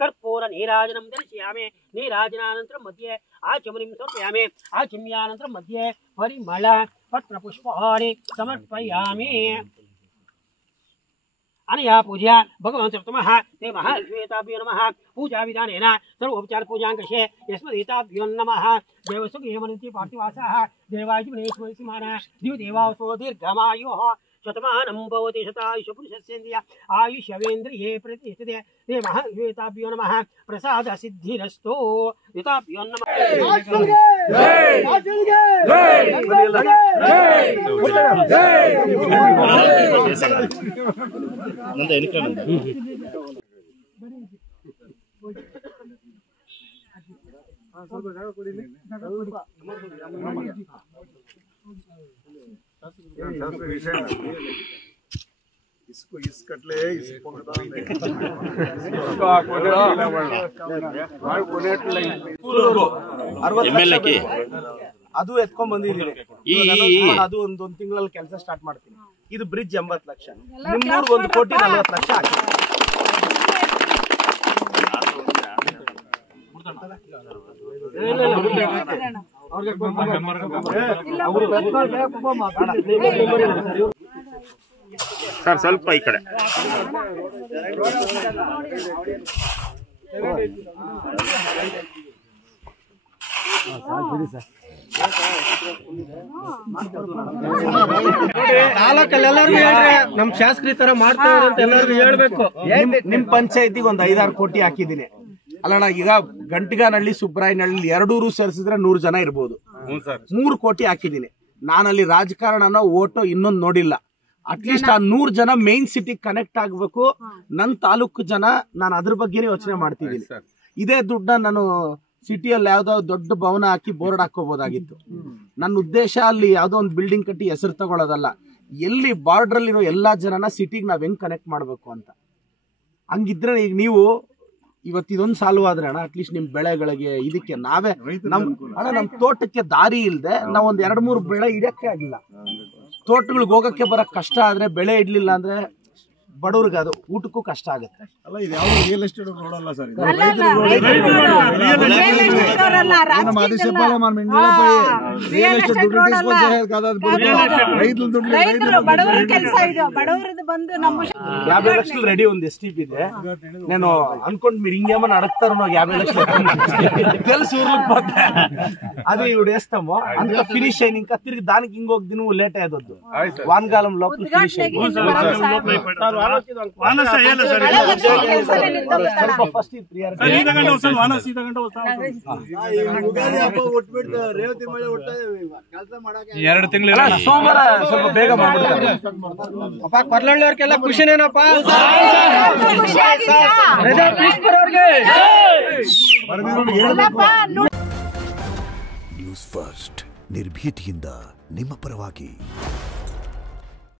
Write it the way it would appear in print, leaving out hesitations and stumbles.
कर्पूर नीराजनं दर्शयामि नीराजनानन्तरं मध्ये आचमनीं समर्पयामि आचम्यानन्तरं मध्ये परिमल पत्रपुष्पाणि समर्पयामि अनया पूजा भगवान् सप्तमः देवः श्वेताभ्यो नमः पूजा विधानेन सर्वोपचार पूजां करिष्ये यस्मदेताभ्यो नमः देवसुगेमनिति पार्थिवासः देवायुनेश्वरसिंहानः दिवदेवासो दीर्घमायुः शतमानं भवति शतायुष पुरुषस्येन्द्रिय आयुष्यवेन्द्रिये प्रतिष्ठते देवः श्वेताभ्यो नमः प्रसाद सिद्धिरस्तु युताभ्यो नमः इसको इस कटले ಅದು ಎತ್ಕೊಂಡ್ ಬಂದಿದ್ದೀನಿ ಅದು ಒಂದು ತಿಂಗಳಲ್ಲಿ ಕೆಲಸ ಸ್ಟಾರ್ಟ್ ಮಾಡ್ತೀನಿ ಇದು ಬ್ರಿಡ್ಜ್ 80 ಲಕ್ಷ ನಿಮ್ಮೂರಿಗೆ 1 ಕೋಟಿ 40 ಲಕ್ಷ ಹಾಕಿ ಸರ್ ಸ್ವಲ್ಪ ಈ ಕಡೆ ನಮ್ ಶಾಸ್ತ್ರಿ ತರ ಮಾಡ್ತಾರೆ ಅಂತ ಎಲ್ಲರಿಗೂ ಹೇಳ್ಬೇಕು ನಿಮ್ ಪಂಚಾಯತಿಗೆ ಒಂದು 5-6 ಕೋಟಿ ಹಾಕಿದ್ದೀನಿ ಅಲ್ಲಣ್ಣ ಈಗ ಗಂಟಿಗಾನಹಳ್ಳಿ ಸುಬ್ರಾಯನಹಳ್ಳಿ 2 ಊರು ಸೇರಿಸಿದ್ರೆ 100 ಜನ ಇರ್ಬೋದು 3 ಕೋಟಿ ಹಾಕಿದ್ದೀನಿ ನಾನಲ್ಲಿ ರಾಜಕಾರಣನೋ ಓಟೋ ಇನ್ನೊಂದು ನೋಡಿಲ್ಲ ಅಟ್ಲೀಸ್ಟ್ ಆ 100 ಜನ ಮೇನ್ ಸಿಟಿ ಕನೆಕ್ಟ್ ಆಗ್ಬೇಕು ನನ್ನ ತಾಲೂಕು ಜನ ನಾನು ಅದ್ರ ಬಗ್ಗೆನೇ ಯೋಚನೆ ಮಾಡ್ತಿದ್ದೀನಿ ಇದೇ ದುಡ್ಡನ್ನ ನಾನು ಸಿಟಿಯಲ್ಲಿ ಯಾವ್ದೋ ದೊಡ್ಡ ಭವನ ಹಾಕಿ ಬೋರ್ಡ್ ಹಾಕೋಬಹುದಾಗಿತ್ತು ನನ್ನ ಉದ್ದೇಶ ಅಲ್ಲಿ ಯಾವ್ದೋ ಒಂದು ಬಿಲ್ಡಿಂಗ್ ಕಟ್ಟಿ ಹೆಸರು ತಗೊಳ್ಳೋದಲ್ಲ ಎಲ್ಲಿ ಬಾರ್ಡರ್ ಅಲ್ಲಿರೋ ಎಲ್ಲಾ ಜನನ ಸಿಟಿಗೆ ನಾವ್ ಹೆಂಗ್ ಕನೆಕ್ಟ್ ಮಾಡ್ಬೇಕು ಅಂತ ಹಂಗಿದ್ರೆ ಈಗ ನೀವು ಇವತ್ತು ಇದೊಂದು ಸಾಲ್ವ್ ಆದ್ರೆ ಅಣ್ಣ ಅಟ್ಲೀಸ್ಟ್ ನಿಮ್ ಬೆಳೆಗಳಿಗೆ ಇದಕ್ಕೆ ನಾವೇ ನಮ್ ತೋಟಕ್ಕೆ ದಾರಿ ಇಲ್ದೆ ನಾವ್ ಒಂದ್ 2-3 ಬೆಳೆ ಇಡಕ್ಕೆ ಆಗಿಲ್ಲ ತೋಟಗಳಿಗೆ ಹೋಗಕ್ಕೆ ಬರಕ್ ಕಷ್ಟ ಆದ್ರೆ ಬೆಳೆ ಇಡ್ಲಿಲ್ಲ ಅಂದ್ರೆ ಬಡವ್ರಿಗೆ ಅದು ಊಟಕ್ಕೂ ಕಷ್ಟ ಆಗುತ್ತೆ ಅಲ್ಲ ಇದು ಯಾವ ರಿಯಲ್ ಎಸ್ಟೇಟ್ ರೋಡಲ್ಲ ಸರ್ ಇದು రెడీ ఉంది ఎస్టీపీ నేను అనుకోండి మీరు ఇంకేమన్నా అడుగుతారు నాకు 50 లక్షలు తెలుసు ఊర్లకు పోతే అది ఇప్పుడు వేస్తాము అంత ఫినిష్ అయిన ఇంకా తిరిగి దానికి ఇంకొక దినం లేట్ అయ్యొద్దు వానకాలం లోపల ఫినిష్ ಸೋಮವಾರ ಸ್ವಲ್ಪ ಬೇಗ ಮಾಡ್ಬಿಡ್ತಾರೆ ಕೊರ್ಲಳ್ಳಿಯವ್ರಿಗೆಲ್ಲ ಖುಷಿನೇನಪ್ಪ ನ್ಯೂಸ್ ಫಸ್ಟ್ ನಿರ್ಭೀತಿಯಿಂದ ನಿಮ್ಮ ಪರವಾಗಿ.